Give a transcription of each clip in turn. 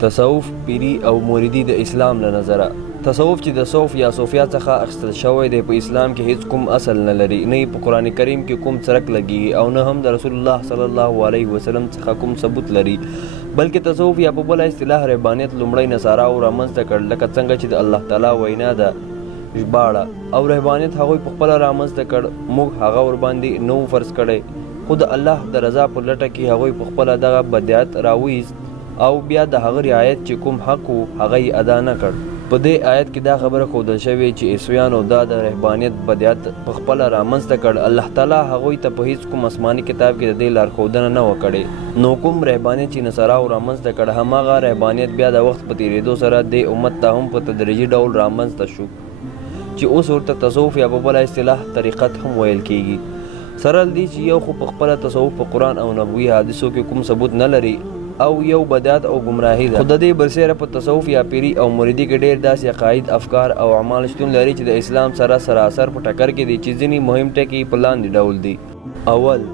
تصوف پیری او مریدی د اسلام له نظره تصوف چې د صوف یا صوفیا څخه اخیستل شوی دی په اسلام کې هیڅ کوم اصل نه لري، نه په قرآن کریم کې کوم څرک لګیږي او نه هم د رسول الله صلی الله علیه وسلم څخه کوم ثبوت لري، بلکې تصوف یا په بله اصطلاح رهبانیت لومړی نصاراو رامنځته کړ، لکه څنګه چې د الله تعالی وینا ده ژباړه او رهبانیت هغوی په خپله رامنځته کړ، موږ هغه ورباندې نه و فرض کړی، خو د الله د رضا په لټه کې هغوی په خپله دغه بدعت راویست او بیا د هغه رعایت چې کوم حق و هغه یې ادا نه کړ. په دې آیت کې دا خبره ښودل شوې چې عیسویانو دا د رهبانیت بدعت په خپله رامنځته کړ، الله تعالی هغوی ته په هیڅ کوم آسماني کتاب کې د دې لارښودنه نه وه کړې، نو کوم رهبانیت چې نصاراو رامنځته کړ هماغه رهبانیت بیا د وخت په تېرېدو سره دې امت ته هم په تدریجي ډول رامنځته شو چې اوس ورته تصوف یا په بله اصطلاح طریقت هم ویل کیږي. سره دي چې یو خو په خپله تصوف په قرآن او نبوي حدیثو کې کوم ثبوت نه لري او یو بدعت او گمراهي ده، خو د دې برسېره په تصوف یا پیری او مریدي کې ډېر داسې عقاید، افکار او اعمال شتون لري چې د اسلام سره سراسر په ټکر کې دي، چې ځینې مهم ټکي په لاندې ډول دي. اول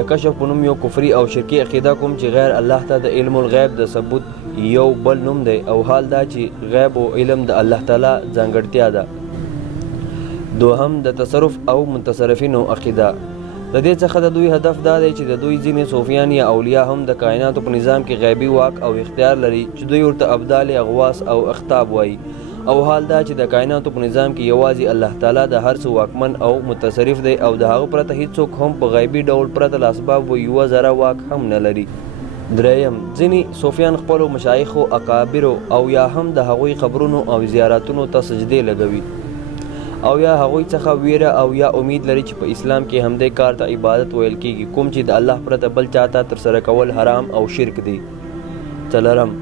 د کشف په نوم یو کفري او شرکي عقیده کوم چې غیر الله ته د علم الغیب د ثبوت یو بل نوم دی، او حال دا چې غیب او علم د الله تعالی ځانګړتیا ده. دوهم د تصرف او متصرفینو عقیده، د دې څخه د دوی هدف دا دی چې د دوی ځینې صوفیان یا اولیاء هم د کائناتو په نظام کې غیبي واک او اختیار لري چې دوی ورته ابدال اغواس او اختاب وایي، او حال دا چې د کائناتو په نظام کې یوازې الله تعالی د هر څه واکمن او متصرف دی او د هغه پرته هیڅوک هم په غیبي ډول پرته له اسبابو یوه ذره واک هم نه لري. دریم ځینې صوفیان خپلو مشایخو، اکابرو او یا هم د هغوی قبرونو او زیارتونو ته سجدې لګوي او یا هغوی څخه ویره او یا امید لري چې په اسلام کې همدې کار ته عبادت ویل کیږي، کوم چې د الله پرته بل چاته ترسره کول حرام او شرک دی. څلورم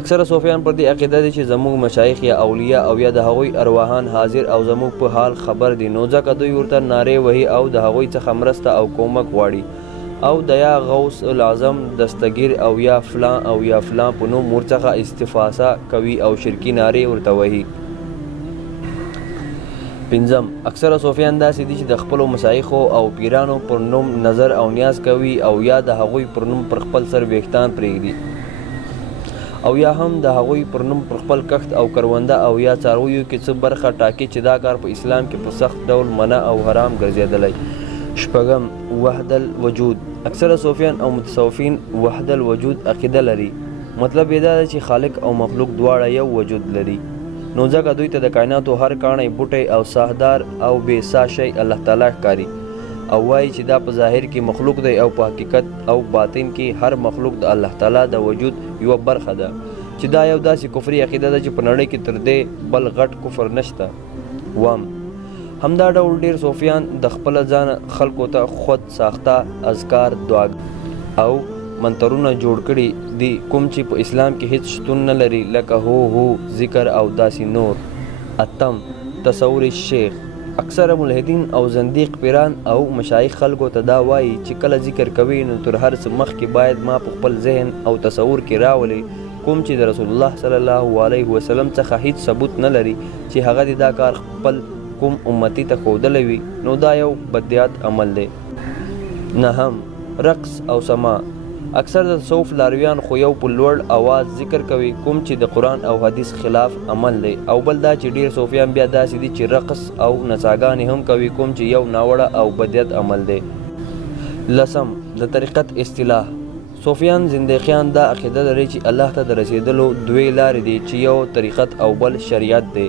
اکثره صوفیان پر دې عقیده دي چې زموږ مشایخ یا اولیاء او یا د هغوی ارواحان حاضر او زموږ په حال خبر دي، نو ځکه دوی ورته نارې وهي او د هغوی څخه مرسته او کومک غواړي او د یا غوث العظم، دستګیر او یا فلان او یا فلان په نوم ورڅخه استفاسه کوي او شرکي نارې ورته وهي. پنځم اکثره صوفیان داسې دي چې د خپلو مشایخو او پیرانو پر نوم نظر او نیاز کوي او یا د هغوی پر نوم پر خپل سر ویښتان پرېږدي او یا هم د هغوی پر نوم پر خپل کښت او کرونده او یا څارویو کې څه برخه ټاکي چې دا کار په اسلام کې په سخت ډول منع او حرام ګرځېدلی. شپږم وحدت الوجود، اکثره صوفیان او متصوفین وحدت الوجود عقیده لري، مطلب یې دا ده چې خالق او مخلوق دواړه یو وجود لري، نو ځکه دوی ته د کائناتو هر کاڼی، بوټی او ساهدار او بې سا شی الله تعالی ښکاري او وایي چې دا په ظاهر کې مخلوق دی او په حقیقت او باطن کې هر مخلوق د الله تعالی د وجود یوه برخه ده، چې دا یو داسې کفري عقیده ده چې په نړۍ کې تر دې بل غټ کفر نشته. وم همدا ډول ډېر صوفیان د خپله ځان خلکو ته خود ساخته اذکار، دعا او منترونه جوړ کړي دي کوم چې په اسلام کې هیڅ شتون نه لري، لکه هو هو، ذکر او داسې نور. اتم تصور الشیخ، اکثره ملحدین او زندیق پیران او مشایخ خلکو ته دا وایي چې کله ذکر کوي نو تر هر څه مخکې باید ما په خپل ذهن او تصور کې راولي، کوم چې د رسول الله صلی الله علیه وسلم څخه هیڅ ثبوت نه لري چې هغه دې دا کار خپل کوم امتی ته ښودلی وي، نو دا یو بدعت عمل دی. نهم رقص او سما، اکثر د تصوف لارویان خو یو په لوړ اواز ذکر کوي کوم چې د قرآن او حدیث خلاف عمل دی، او بل دا چې ډیر صوفیان بیا داسې دي چې رقص او نڅاګانې هم کوي کوم چې یو ناوړه او بدعت عمل دی. لسم د طریقت اصطلاح، صوفیان زندقیان دا عقیده لري چې الله ته د رسیدلو دوی لارې دي چې یو طریقت او بل شریعت دی،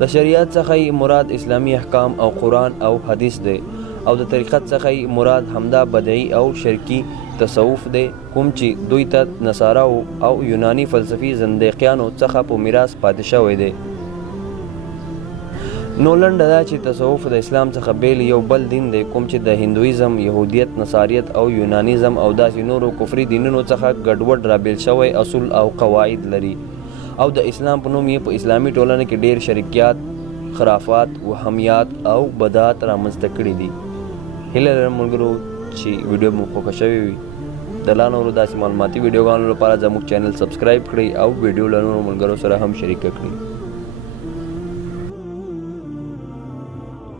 د شریعت څخه مراد اسلامی احکام او قرآن او حدیث دی، او د طریقت څخه مراد همدا بدعي او شرکی تصوف دی کوم چې دوی ته نصاراو او یونانی فلسفي زندقیانو څخه په میراث پاتې شوی دی. نو لنډه دا چې تصوف د اسلام څخه بیل یو بل دین دی کوم چې د هندویزم، یهودیت، نصاریت او یونانیزم او داسې نورو کفري دینونو څخه ګډوډ رابیل شوی اصول او قواعد لري، او د اسلام په نوم یې په اسلامي ټولنه کې ډیر شرکیات، خرافات، وهمیات او بدعات رامنځته کړي دي. هیله لرم ملګرو چې ویډیو مو خوښه شوې وي. د لا نورو داسې معلوماتي ویډیوګانو لپاره زموږ چینل سبسکرایب کړئ او ویډیو له نورو ملګرو سره هم شریکه کړئ.